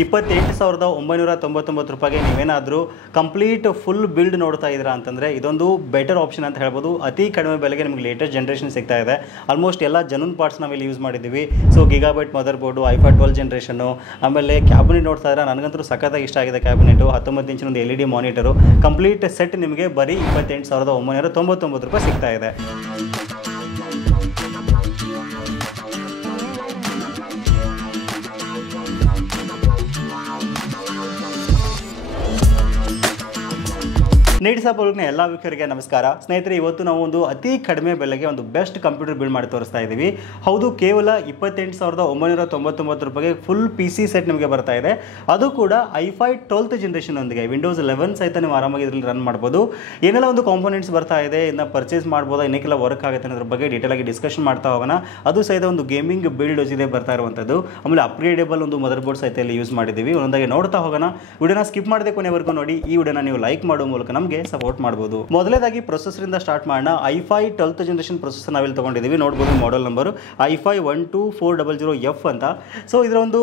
28,999 ರೂಪಾಯಿಗೆ ನೀವೇನಾದರೂ complete full build ನೋಡ್ತಾ ಇದ್ದೀರಾ ಅಂತಂದರೆ ಇದೊಂದು ಬೆಟರ್ ಆಪ್ಷನ್ ಅಂತ ಹೇಳ್ಬೋದು. ಅತಿ ಕಡಿಮೆ ಬೆಲೆಗೆ ನಿಮಗೆ ಲೇಟೆಸ್ಟ್ ಜನರೇಷನ್ ಸಿಗ್ತಾ ಇದೆ. ಆಲ್ಮೋಸ್ಟ್ ಎಲ್ಲ ಜನನ್ ಪಾರ್ಟ್ಸ್ ನಾವಿಲ್ಲಿ ಯೂಸ್ ಮಾಡಿದ್ದೀವಿ. So gigabyte mother board, high five 12 generation, ಆಮೇಲೆ ಕ್ಯಾಬಿನೆಟ್ ನೋಡ್ತಾ ಇದ್ರೆ ನನಗಂತೂ ಸಖತ್ತಾಗಿ ಇಷ್ಟ ಆಗಿದೆ. ಕ್ಯಾಬಿನೆಟು 19 ಇಂಚಿನ ಒಂದು LED ಮಾನಿಟರು, ಕಂಪ್ಲೀಟ್ ಸೆಟ್ ನಿಮಗೆ ಬರೀ 28,999 ರೂಪಾಯಿ ಸಿಗ್ತಾ ಇದೆ. ನೀಡ್ಸ್ ಅಪ್ನ ಎಲ್ಲ ವೀಕ್ಷಕರಿಗೆ ನಮಸ್ಕಾರ. ಸ್ನೇಹಿತರೆ, ಇವತ್ತು ನಾವು ಒಂದು ಅತಿ ಕಡಿಮೆ ಬೆಲೆಗೆ ಒಂದು ಬೆಸ್ಟ್ ಕಂಪ್ಯೂಟರ್ ಬಿಲ್ಡ್ ಮಾಡಿ ತೋರಿಸ್ತಾ ಇದ್ದೀವಿ. ಹೌದು, ಕೇವಲ 28,999 ರೂಪಾಯಿಗೆ ಫುಲ್ PC ಸೆಟ್ ನಿಮಗೆ ಬರ್ತಾ ಇದೆ. ಅದು ಕೂಡ ಐಫೈ 12th ಜನರೇಷನ್ ಒಂದಿಗೆ ವಿಂಡೋಸ್ 11 ಸಹಿತ ನೀವು ಆರಾಮಾಗಿ ಇದರಲ್ಲಿ ರನ್ ಮಾಡ್ಬೋದು. ಏನೆಲ್ಲ ಒಂದು ಕಾಂಪೋನೆಂಟ್ಸ್ ಬರ್ತಾ ಇದೆ, ಇದನ್ನ ಪರ್ಚೇಸ್ ಮಾಡ್ಬೋದಾ, ಇನ್ನಕ್ಕೆಲ್ಲ ವರ್ಕ್ ಆಗುತ್ತೆ ಅನ್ನೋದ್ರ ಬಗ್ಗೆ ಡೀಟೇಲ್ ಆಗಿ ಡಿಸ್ಕಷನ್ ಮಾಡ್ತಾ ಹೋಗೋಣ. ಅದು ಸಹಿತ ಒಂದು ಗೇಮಿಂಗ್ ಬಿಲ್ಡ್ ಇದೆ ಬರ್ತಾ ಇರುವಂಥದ್ದು. ಆಮೇಲೆ ಅಪ್ಗ್ರೇಡೇಬಲ್ ಒಂದು ಮದರ್ ಬೋರ್ಡ್ ಸಹಿತ ಇಲ್ಲಿ ಯೂಸ್ ಮಾಡಿದ್ದೀವಿ. ಒಂದೊಂದಾಗಿ ನೋಡ್ತಾ ಹೋಗೋಣ. ವಿಡಿಯೋನ ಸ್ಕಿಪ್ ಮಾಡದೆ ಕೊನೆವರೆಗೂ ನೋಡಿ. ಈ ವಿಡಿಯೋನ ನೀವು ಲೈಕ್ ಮಾಡೋ ಮೂಲಕ ನಮಗೆ ಸಪೋರ್ಟ್ ಮಾಡಬಹುದು. ಮೊದಲೇದಾಗಿ ಪ್ರೊಸೆಸರ್ ಇಂದ ಸ್ಟಾರ್ಟ್ ಮಾಡೋಣ. ಐಫೈ 12th ಜನರೇಷನ್ ಪ್ರೊಸೆಸರ್ ನಾವಿಲ್ಲಿ ತಗೊಂಡಿದ್ದೀವಿ. ನೋಡಬಹುದು ಮಾಡೆಲ್ ನಂಬರ್ ಐಫೈ 12400F ಅಂತ. ಸೊ ಇದರ ಒಂದು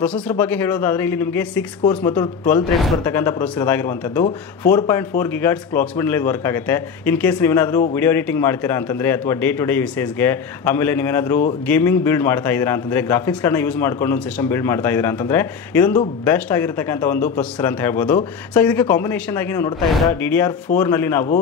ಪ್ರೊಸೆಸರ್ ಬಗ್ಗೆ ಹೇಳೋದಾದ್ರೆ ಇಲ್ಲಿ ನಿಮಗೆ 6 ಕೋರ್ಸ್ ಮತ್ತು 12 ಥ್ರೆಡ್ಸ್ ಬರ್ತಕ್ಕಂಥ ಪ್ರೊಸೆಸರ್ ಆಗಿರುವಂಥದ್ದು. 4.4 GHz ಕ್ಲಾಕ್ ಸ್ಪೀಡ್ ನಲ್ಲಿ ವರ್ಕ್ ಆಗುತ್ತೆ. ಇನ್ ಕೇಸ್ ನೀವೇನಾದರೂ ವಿಡಿಯೋ ಎಡಿಟಿಂಗ್ ಮಾಡ್ತೀರಾ ಅಂತಂದ್ರೆ ಅಥವಾ ಡೇ ಟು ಡೇ ಯೂಸೇಜ್ಗೆ, ಆಮೇಲೆ ನೀವೇನಾದರೂ ಗೇಮಿಂಗ್ ಬಿಲ್ಡ್ ಮಾಡ್ತಾ ಇದ್ದೀರಾ ಅಂತಂದ್ರೆ, ಗ್ರಾಫಿಕ್ಸ್ ಕಾರ್ಡ್ನ ಯೂಸ್ ಮಾಡ್ಕೊಂಡು ಒಂದು ಸಿಸ್ಟಮ್ ಬಿಲ್ಡ್ ಮಾಡ್ತಾ ಇದ್ದೀರಾ ಅಂತಂದ್ರೆ ಇದೊಂದು ಬೆಸ್ಟ್ ಆಗಿರತಕ್ಕಂಥ ಒಂದು ಪ್ರೊಸೆಸರ್ ಅಂತ ಹೇಳ್ಬೋದು. ಸೊ ಇದಕ್ಕೆ ಕಾಂಬಿನೇಷನ್ ಆಗಿ ನಾವು ನೋಡ್ತಾ ಇದ್ದೀರಾ DDR4 ನಲ್ಲಿ ನಾವು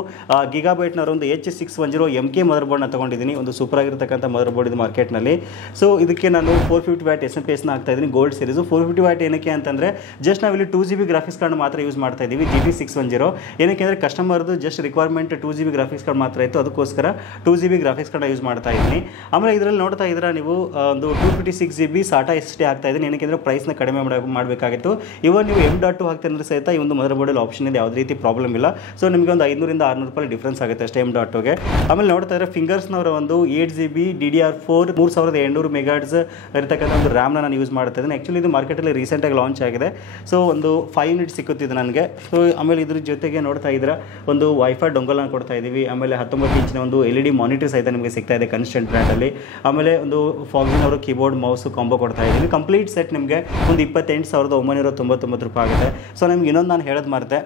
ಗಿಗಾಬೈಟ್ನವರ ಒಂದು H610MK ಮದರ್ ಬೋರ್ಡ್ನ ತಗೊಂಡಿದ್ದೀನಿ. ಒಂದು ಸೂಪರ್ ಆಗಿರತಕ್ಕಂಥ ಮದರ್ ಬೋರ್ಡ್ ಇದು ಮಾರ್ಕೆಟ್ನಲ್ಲಿ. ಸೊ ಇದಕ್ಕೆ ನಾನು 450W SMPSನ ಹಾಕ್ತಾ ಇದ್ದೀನಿ. ಗೋಲ್ಡ್ ಸೀರೀಸು 450W ಏನಕ್ಕೆ ಅಂತಂದರೆ ಜಸ್ಟ್ ನಾವಿಲ್ಲಿ 2GB ಗ್ರಾಫಿಕ್ಸ್ ಕಾರ್ಡ್ ಮಾತ್ರ ಯೂಸ್ ಮಾಡ್ತಾ ಇದ್ದೀವಿ. GT610 ಏನಕ್ಕೆ ಅಂದರೆ ಕಸ್ಟಮರ್ದು just requirement 2GB graphics card ಮಾತ್ರ ಇತ್ತು. ಅದಕ್ಕೋಸ್ಕರ 2GB ಗ್ರಾಫಿಕ್ಸ್ ಕಾರ್ಡ್ ಯೂಸ್ ಮಾಡ್ತಾ ಇದ್ದೀನಿ. ಆಮೇಲೆ ಇದರಲ್ಲಿ ನೋಡ್ತಾ ಇದ್ದೀರಾ ನೀವು ಒಂದು 256GB SATA SSD ಹಾಕ್ತಾ ಇದ್ದೀನಿ. ಏನಕ್ಕೆ ಅಂದರೆ ಪ್ರೈಸ್ನ ಕಡಿಮೆ ಮಾಡಬೇಕಾಗಿತ್ತು. ಇವನ್ ನೀವು M.2 ಹಾಕ್ತಾ ಅಂದ್ರೆ ಸಹಿತ ಈ ಒಂದು ಮದರ್ ಬೋರ್ಡಲ್ಲಿ ಆಪ್ಷನ್ ಇದೆ, ಯಾವುದೇ ರೀತಿ ಪ್ರಾಬ್ಲಮ್ ಇಲ್ಲ. ಸೊ ನಿಮಗೆ ಒಂದು 500 ಇಂದ 600 ರೂಪಾಯಿ ಡಿಫ್ರೆನ್ಸ್ ಆಗುತ್ತೆ ಅಷ್ಟೇ M.2ಗೆ. ಆಮೇಲೆ ನೋಡ್ತಾ ಇದ್ರೆ ಫಿಂಗರ್ಸ್ನವರ ಒಂದು 8GB DDR4 3800 MHz ಇರತಕ್ಕಂಥ ಒಂದು ರ್ಯಾಮ್ನ ನಾನು ಯೂಸ್ ಮಾಡ್ತಾ ಇದ್ದೀನಿ. ಆ್ಯಕ್ಚುಲಿ ಇದು ಮಾರ್ಕೆಟಲ್ಲಿ ರೀಸೆಂಟಾಗಿ ಲಾಂಚ್ ಆಗಿದೆ. ಸೊ ಒಂದು 5 ಮಿನಿಟ್ಸ್ ಸಿಕ್ಕುತ್ತಿದೆ ನನಗೆ. ಸೊ ಆಮೇಲೆ ಇದ್ರ ಜೊತೆಗೆ ನೋಡ್ತಾ ಇದ್ರೆ ಒಂದು ವೈಫೈ ಡೊಂಗಲ್ನ ಕೊಡ್ತಾ ಇದ್ದೀವಿ. ಆಮೇಲೆ 19 ಇಂಚಿನ ಒಂದು LED ಮಾನಿಟರ್ ಸಹಿತ ನಿಮಗೆ ಸಿಗ್ತಾ ಇದೆ ಕನ್ಸ್ಟೆಂಟ್ ಬ್ರ್ಯಾಂಡಲ್ಲಿ. ಆಮೇಲೆ ಒಂದು ಫಾಗ್ಜಿನವರು ಕೀಬೋರ್ಡ್ ಮೌಸ್ ಕಾಂಬೋ ಕೊಡ್ತಾ ಇದ್ದೀವಿ. ಕಂಪ್ಲೀಟ್ ಸೆಟ್ ನಿಮಗೆ ಒಂದು 28,999 ರೂಪಾಯಿ ಆಗುತ್ತೆ. ಸೊ ನಿಮ್ಗೆ ಇನ್ನೊಂದು ನಾನು ಹೇಳೋದು ಮರೆತೆ,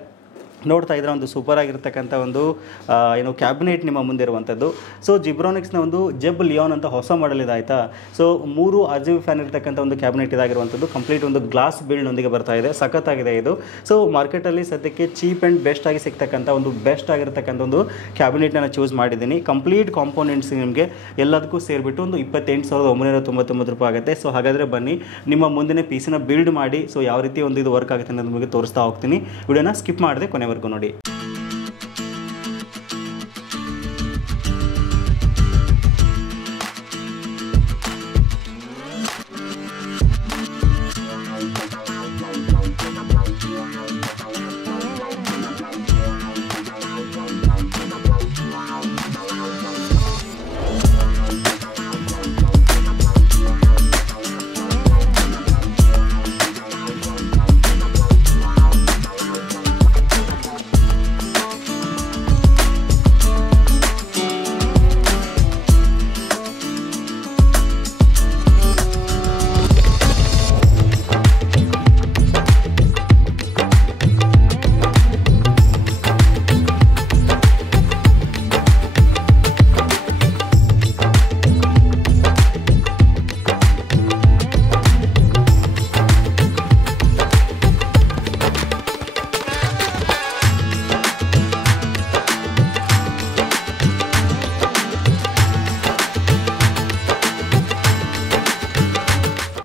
ನೋಡ್ತಾ ಇದ್ರೆ ಒಂದು ಸೂಪರ್ ಆಗಿರ್ತಕ್ಕಂಥ ಒಂದು ಏನು ಕ್ಯಾಬಿನೆಟ್ ನಿಮ್ಮ ಮುಂದೆ ಇರುವಂಥದ್ದು. ಸೊ ಜಿಬ್ರಾನಿಕ್ಸ್ನ ಒಂದು ಜೆಬ್ ಲಿಯಾನ್ ಅಂತ ಹೊಸ ಮಾಡೆಲ್ ಇದೆ ಆಯಿತಾ. ಸೊ 3 RGB ಫ್ಯಾನ್ ಇರ್ತಕ್ಕಂಥ ಒಂದು ಕ್ಯಾಬಿನೆಟ್ ಇದಾಗಿರುವಂಥದ್ದು. ಕಂಪ್ಲೀಟ್ ಒಂದು ಗ್ಲಾಸ್ ಬಿಲ್ಡ್ನೊಂದಿಗೆ ಬರ್ತಾ ಇದೆ. ಸಖತ್ತಾಗಿದೆ ಇದು. ಸೊ ಮಾರ್ಕೆಟಲ್ಲಿ ಸದ್ಯಕ್ಕೆ ಚೀಪ್ ಆ್ಯಂಡ್ ಬೆಸ್ಟ್ ಆಗಿ ಸಿಗ್ತಕ್ಕಂಥ ಒಂದು ಬೆಸ್ಟ್ ಆಗಿರ್ತಕ್ಕಂಥ ಒಂದು ಕ್ಯಾಬಿನೆಟ್ನ ನಾನು ಚೂಸ್ ಮಾಡಿದ್ದೀನಿ. ಕಂಪ್ಲೀಟ್ ಕಾಂಪೋನೆಂಟ್ಸ್ ನಿಮಗೆ ಎಲ್ಲದಕ್ಕೂ ಸೇರಿಬಿಟ್ಟು ಒಂದು 28,999 ರೂಪಾಯಿ ಆಗುತ್ತೆ. ಸೊ ಹಾಗಾದರೆ ಬನ್ನಿ ನಿಮ್ಮ ಮುಂದಿನ PC ನ ಬಿಲ್ಡ್ ಮಾಡಿ ಸೊ ಯಾವ ರೀತಿ ಒಂದು ಇದು ವರ್ಕ್ ಆಗುತ್ತೆ ಅನ್ನೋದು ನಿಮಗೆ ತೋರಿಸ್ತಾ ಹೋಗ್ತೀನಿ. ವಿಡಿಯೋನ ಸ್ಕಿಪ್ ಮಾಡದೆ ಕೊನೆವರೆಗೂ ನೋಡಿ.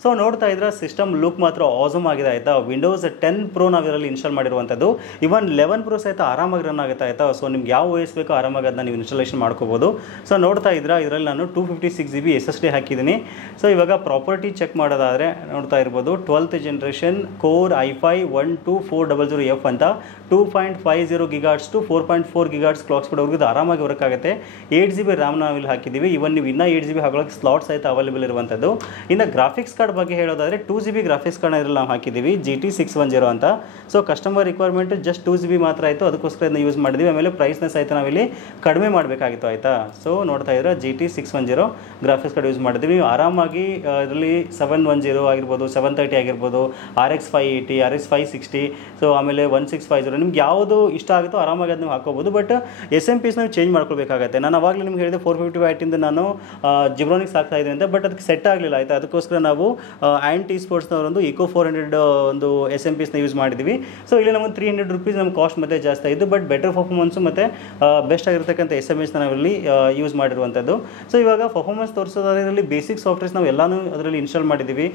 ಸೊ ನೋಡ್ತಾ ಇದ್ರೆ ಸಿಸ್ಟಮ್ ಲುಕ್ ಮಾತ್ರ ಆಸಮ್ ಆಗಿದೆ ಆಯಿತಾ. ವಿಂಡೋಸ್ 10 Pro ನಾವು ಇದರಲ್ಲಿ ಇನ್ಸ್ಟಾಲ್ ಮಾಡಿರುವಂಥದ್ದು. ಇವನ್ 11 Pro ಸಹಿತ ಆರಾಮಾಗಿ ರನ್ ಆಗುತ್ತೆ ಆಯಿತಾ. ಸೊ ನಿಮ್ಗೆ ಯಾವ OS ಬೇಕೋ ಆರಾಮಾಗಿ ಅದನ್ನ ನೀವು ಇನ್ಸ್ಟಾಲೇಷನ್ ಮಾಡ್ಕೋಬೋದು. ಸೊ ನೋಡ್ತಾ ಇದ್ರೆ ಇದರಲ್ಲಿ ನಾನು 256GB SSD ಹಾಕಿದ್ದೀನಿ. ಸೊ ಇವಾಗ ಪ್ರಾಪರ್ಟಿ ಚೆಕ್ ಮಾಡೋದಾದರೆ ನೋಡ್ತಾ ಇರ್ಬೋದು 12th generation core high five 12400F ಅಂತ 2.50 GHz to 4.4 GHz ಕ್ಲಾಕ್ ಸ್ಪೀಡ್ವರೆಗೂ ಆರಾಮಾಗಿ ವರ್ಕ್ ಆಗುತ್ತೆ. 8GB ರ್ಯಾಮ್ ನಾವು ಇಲ್ಲಿ ಹಾಕಿದ್ದೀವಿ. ಇವನ್ ನೀವು ಇನ್ನೂ 8GB ಹಾಕೊಳ್ಳೋಕ್ಕೆ ಸ್ಲಾಟ್ ಸಹಿತ ಅವೈಲೇಬಲ್ ಇರುವಂಥದ್ದು. ಇನ್ನು ಗ್ರಾಫಿಕ್ಸ್ ಕಾರ್ಡ್ ಬಗ್ಗೆ ಹೇಳೋದಾದರೆ 2GB ಗ್ರಾಫಿಕ್ಸ್ ಕಾರ್ಡ್ನ ಇದರಲ್ಲಿ ನಾವು ಹಾಕಿದ್ದೀವಿ GT610 ಅಂತ. So customer requirement just 2GB ಮಾತ್ರ ಆಯಿತು, ಅದಕ್ಕೋಸ್ಕರ ಇದನ್ನ ಯೂಸ್ ಮಾಡಿದ್ವಿ. ಆಮೇಲೆ ಪ್ರೈಸ್ನ ಸಹಿತ ನಾವಿಲ್ಲಿ ಕಡಿಮೆ ಮಾಡಬೇಕಾಗಿತ್ತು ಆಯಿತಾ. ಸೊ ನೋಡ್ತಾ ಇದ್ರೆ GT610 ಗ್ರಾಫಿಕ್ಸ್ ಕಾರ್ಡ್ ಯೂಸ್ ಮಾಡಿದ್ವಿ. ನೀವು ಆರಾಮಾಗಿ ಇದರಲ್ಲಿ 710 ಆಗಿರ್ಬೋದು, 730 ಆಗಿರ್ಬೋದು, RX 580, RX 560, ಸೊ ಆಮೇಲೆ 1650 ನಿಮ್ಗೆ ಯಾವುದು ಇಷ್ಟ ಆಗುತ್ತೋ ಆರಾಮಾಗಿ ಅದನ್ನ ಹಾಕೋಬೋದು. ಬಟ್ SMPs ನಾವು ಚೇಂಜ್ ಮಾಡ್ಕೊಳ್ಬೇಕಾಗತ್ತೆ. ನಾನು ಅವಾಗಲೇ ನಿಮ್ಗೆ ಹೇಳಿದೆ 450 ವ್ಯಾಟಿಂದ ನಾನು ಜಿಬ್ರಾನಿಕ್ಸ್ ಹಾಕ್ತಾ ಇದ್ದೀನಿ ಅಂತ, ಬಟ್ ಅದಕ್ಕೆ ಸೆಟ್ ಆಗಲಿಲ್ಲ ಆಯಿತಾ. ಅದಕ್ಕೋಸ್ಕರ ನಾವು ಆ್ಯಂಡ್ ಟಿ ಸ್ಪೋರ್ಟ್ಸ್ನವರೊಂದು Eco 400 ಒಂದು SMPsನ ಯೂಸ್ ಮಾಡಿದ್ವಿ. ಸೊ ಇಲ್ಲಿ ನಮಗೆ 300 ರೂಪೀಸ್ ನಮ್ಮ ಕಾಸ್ಟ್ ಮತ್ತೆ ಜಾಸ್ತಿ ಆಯಿತು, ಬಟ್ ಬೆಟರ್ ಪರ್ಫಾರ್ಮೆನ್ಸು ಮತ್ತು ಬೆಸ್ಟ್ ಆಗಿರ್ತಕ್ಕಂಥ SMS ನಾವಿಲ್ಲಿ ಯೂಸ್ ಮಾಡಿರುವಂಥದ್ದು. ಸೊ ಇವಾಗ ಪರ್ಫಾರ್ಮೆನ್ಸ್ ತೋರಿಸೋದಾದ್ರೆ ಇದರಲ್ಲಿ ಬೇಸಿಕ್ ಸಾಫ್ಟ್ವೇರ್ಸ್ ನಾವು ಎಲ್ಲನೂ ಅದರಲ್ಲಿ ಇನ್ಸ್ಟಾಲ್ ಮಾಡಿದ್ದೀವಿ.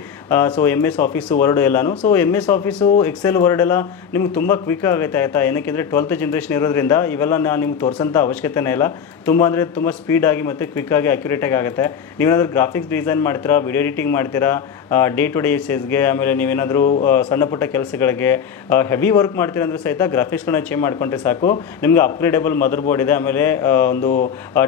ಸೊ MS ಆಫೀಸು, ವರ್ಡ್ ಎಲ್ಲನೂ. So MS office, excel, word ಎಲ್ಲ ನಿಮ್ಗೆ ತುಂಬ ಕ್ವಿಕ್ ಆಗುತ್ತೆ ಆಯಿತಾ. ಏನಕ್ಕೆಂದರೆ 12th ಜನರೇಷನ್ ಇರೋದ್ರಿಂದ ಇವೆಲ್ಲ ನಾನು ನಿಮ್ಗೆ ತೋರಿಸೋಂಥ ಅವಶ್ಯಕತೆನೇ ಇಲ್ಲ. ತುಂಬ ಸ್ಪೀಡಾಗಿ ಮತ್ತು ಕ್ವಿಕ್ಕಾಗಿ ಅಕ್ಯುರೇಟಾಗಿ ಆಗುತ್ತೆ. ನೀವೇನಾದರೂ ಗ್ರಾಫಿಕ್ಸ್ ಡಿಸೈನ್ ಮಾಡ್ತೀರಾ, ವಿಡಿಯೋ ಎಡಿಟಿಂಗ್ ಮಾಡ್ತೀರಾ, ಡೇ ಟು ಡೇ ಯೂಸೇಜ್ಗೆ, ಆಮೇಲೆ ನೀವೇನಾದರೂ ಸಣ್ಣ ಪುಟ್ಟ ಕೆಲಸಗಳಿಗೆ ಹೆವಿ ವರ್ಕ್ ಮಾಡ್ತೀರಾ ಅಂದರೆ ಸಹಿತ ಗ್ರಾಫಿಕ್ಸ್ಗಳನ್ನ ಚೇಂಜ್ ಮಾಡಿಕೊಂಡ್ರೆ ಸಾಕು. ನಿಮಗೆ ಅಪ್ಗ್ರೇಡೇಬಲ್ ಮದರ್ ಬೋರ್ಡ್ ಇದೆ, ಆಮೇಲೆ ಒಂದು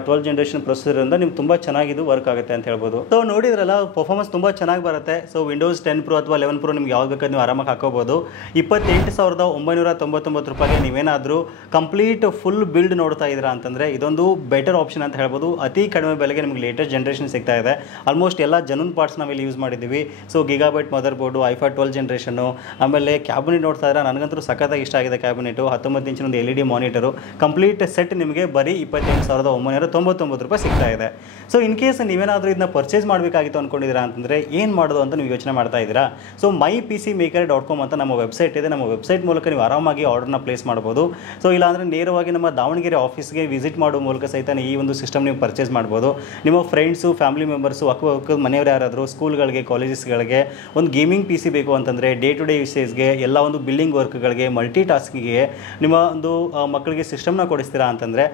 12th ಜನರೇಷನ್ ಪ್ರೊಸೆಸರಿಂದ ನಿಮ್ಗೆ ತುಂಬ ಚೆನ್ನಾಗಿದ್ದು ವರ್ಕ್ ಆಗುತ್ತೆ ಅಂತ ಹೇಳ್ಬೋದು. ಸೊ ನೋಡಿದ್ರಲ್ಲ, ಪರ್ಫಾರ್ಮೆನ್ಸ್ ತುಂಬ ಚೆನ್ನಾಗಿ ಬರುತ್ತೆ. ಸೊ ವಿಂಡೋಸ್ 10 Pro ಅಥವಾ 11 Pro ನಿಮ್ಗೆ ಯಾವ್ದು ಬೇಕಾದ್ರೆ ನೀವು ಆರಾಮಾಗಿ ಹಾಕೋಬೋದು. 28,999 ರೂಪಾಯಿಗೆ ನೀವೇನಾದರೂ ಕಂಪ್ಲೀಟ್ ಫುಲ್ ಬಿಲ್ಡ್ ನೋಡ್ತಾ ಇದ್ದೀರಾ ಅಂತಂದರೆ ಇದೊಂದು ಬೆಟರ್ ಆಪ್ಷನ್ ಅಂತ ಹೇಳ್ಬೋದು. ಅತಿ ಕಡಿಮೆ ಬೆಲೆಗೆ ನಿಮಗೆ ಲೇಟೆಸ್ಟ್ ಜನರೇಷನ್ ಸಿಗ್ತಾ ಇದೆ. ಆಲ್ಮೋಸ್ಟ್ ಎಲ್ಲ ಜನೂನ್ ಪಾರ್ಟ್ಸ್ ನಾವಿಲ್ಲಿ ಯೂಸ್ ಮಾಡಿದ್ದೀವಿ. So gigabyte mother board, i5 12 generation, ಆಮೇಲೆ ಕ್ಯಾಬಿನೆಟ್ ನೋಡ್ತಾ ಇದ್ರೆ ನನಗಂತೂ ಸಖತ್ತಾಗಿ ಇಷ್ಟ ಆಗಿದೆ. ಕ್ಯಾಬಿನೆಟು 19 ಇಂಚಿನ ಒಂದು LED ಮಾನಿಟರು, ಕಂಪ್ಲೀಟ್ ಸೆಟ್ ನಿಮಗೆ ಬರೀ 28,999 ರೂಪಾಯಿ ಸಿಗ್ತಾ ಇದೆ. ಸೊ ಇನ್ ಕೇಸ್ ನೀವೇನಾದರೂ ಇದನ್ನ ಪರ್ಚೇಸ್ ಮಾಡಬೇಕಾಗಿತ್ತು ಅಂದ್ಕೊಂಡಿದ್ದೀರಾ ಅಂತಂದರೆ ಏನು ಮಾಡೋದು ಅಂತ ನೀವು ಯೋಚನೆ ಮಾಡ್ತಾ ಇದ್ದೀರಾ. ಸೊ mypcmaker.com ಅಂತ ನಮ್ಮ ವೆಬ್ಸೈಟ್ ಇದೆ. ನಮ್ಮ ವೆಬ್ಸೈಟ್ ಮೂಲಕ ನೀವು ಆರಾಮಾಗಿ ಆರ್ಡರ್ನ ಪ್ಲೇಸ್ ಮಾಡ್ಬೋದು. ಸೊ ಇಲ್ಲಾಂದರೆ ನೇರವಾಗಿ ನಮ್ಮ ದಾವಣಗೆರೆ ಆಫೀಸ್ಗೆ ವಿಸಿಟ್ ಮಾಡೋ ಮೂಲಕ ಸಹಿತ ಈ ಒಂದು ಸಿಸ್ಟಮ್ ನೀವು ಪರ್ಚೇಸ್ ಮಾಡ್ಬೋದು. ನಿಮ್ಮ ಫ್ರೆಂಡ್ಸು, ಫ್ಯಾಮಿಲಿ ಮೆಂಬರ್ಸು, ಅಕ್ಕಪಕ್ಕದ ಮನೆಯವರು ಯಾರಾದರೂ ಸ್ಕೂಲ್ಗಳಿಗೆ, ಕಾಲೇಜಸ್ಗಳಿಗೆ ಒಂದು ಗೇಮಿಂಗ್ PC ಬೇಕು ಅಂತಂದರೆ ಡೇ ಟು ಡೇ ಯೂಸೇಜ್ಗೆ, ಎಲ್ಲ ಒಂದು ಬಿಲ್ಲಿಂಗ್ ವರ್ಕ್ಗಳಿಗೆ, ಮಲ್ಟಿ ಟಾಸ್ಕಿಗೆ ನಿಮ್ಮ ಒಂದು ಮಕ್ಕಳಿಗೆ ಸಿಸ್ಟಮ್ನ ಕೊಡಿಸ್ತೀರಾ ಅಂತಂದರೆ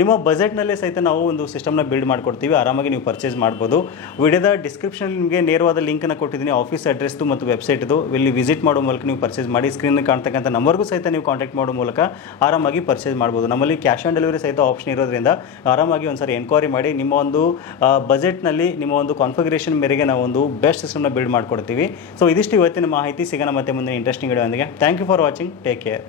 ನಿಮ್ಮ ಬಜೆಟ್ನಲ್ಲೇ ಸಹಿತ ನಾವು ಒಂದು ಸಿಸ್ಟಮ್ನ ಬಿಲ್ಡ್ ಮಾಡಿಕೊಡ್ತೀವಿ. ಆರಾಮಾಗಿ ನೀವು ಪರ್ಚೇಸ್ ಮಾಡ್ಬೋದು. ವಿಡಿಯೋದ ಡಿಸ್ಕ್ರಿಪ್ಷನಲ್ಲಿ ನಿಮಗೆ ನೇರವಾದ ಲಿಂಕನ್ನು ಕೊಟ್ಟಿದ್ದೀನಿ, ಆಫೀಸ್ ಅಡ್ರೆಸ್ದು ಮತ್ತು ವೆಬ್ಸೈಟ್ದು. ಇಲ್ಲಿ ವಿಸಿಟ್ ಮಾಡೋ ಮೂಲಕ ನೀವು ಪರ್ಚೇಸ್ ಮಾಡಿ. ಸ್ಕ್ರೀನಲ್ಲಿ ಕಾಣ್ತಕ್ಕಂಥ ನಂಬರ್ಗೂ ಸಹಿತ ನೀವು ಕಾಂಟ್ಯಾಕ್ಟ್ ಮಾಡೋ ಮೂಲಕ ಆರಾಮಾಗಿ ಪರ್ಚೇಸ್ ಮಾಡ್ಬೋದು. ನಮ್ಮಲ್ಲಿ ಕ್ಯಾಶ್ ಆನ್ ಡೆಲಿವರಿ ಸಹಿತ ಆಪ್ಷನ್ ಇರೋದ್ರಿಂದ ಆರಾಮಾಗಿ ಒಂದ್ಸರಿ ಎನ್ಕ್ವೈರಿ ಮಾಡಿ. ನಿಮ್ಮ ಒಂದು ಬಜೆಟ್ನಲ್ಲಿ, ನಿಮ್ಮ ಒಂದು ಕಾನ್ಫಿಗರೇಷನ್ ಮೇರೆಗೆ ನಾವು ಒಂದು ಬೆಸ್ಟ್ ಸಿಸ್ಟಮ್ನ ಬಿಲ್ಡ್ ಮಾಡಿಕೊಡ್ತೀವಿ. ಸೊ ಇದಿಷ್ಟು ಇವತ್ತಿನ ಮಾಹಿತಿ. ಸಿಗೋಣ ಮತ್ತೆ ಮುಂದೆ ಇಂಟ್ರೆಸ್ಟಿಂಗ್ ವಿಡಿಯೋ ಒಂದಿಗೆ. Thank you for watching. Take care.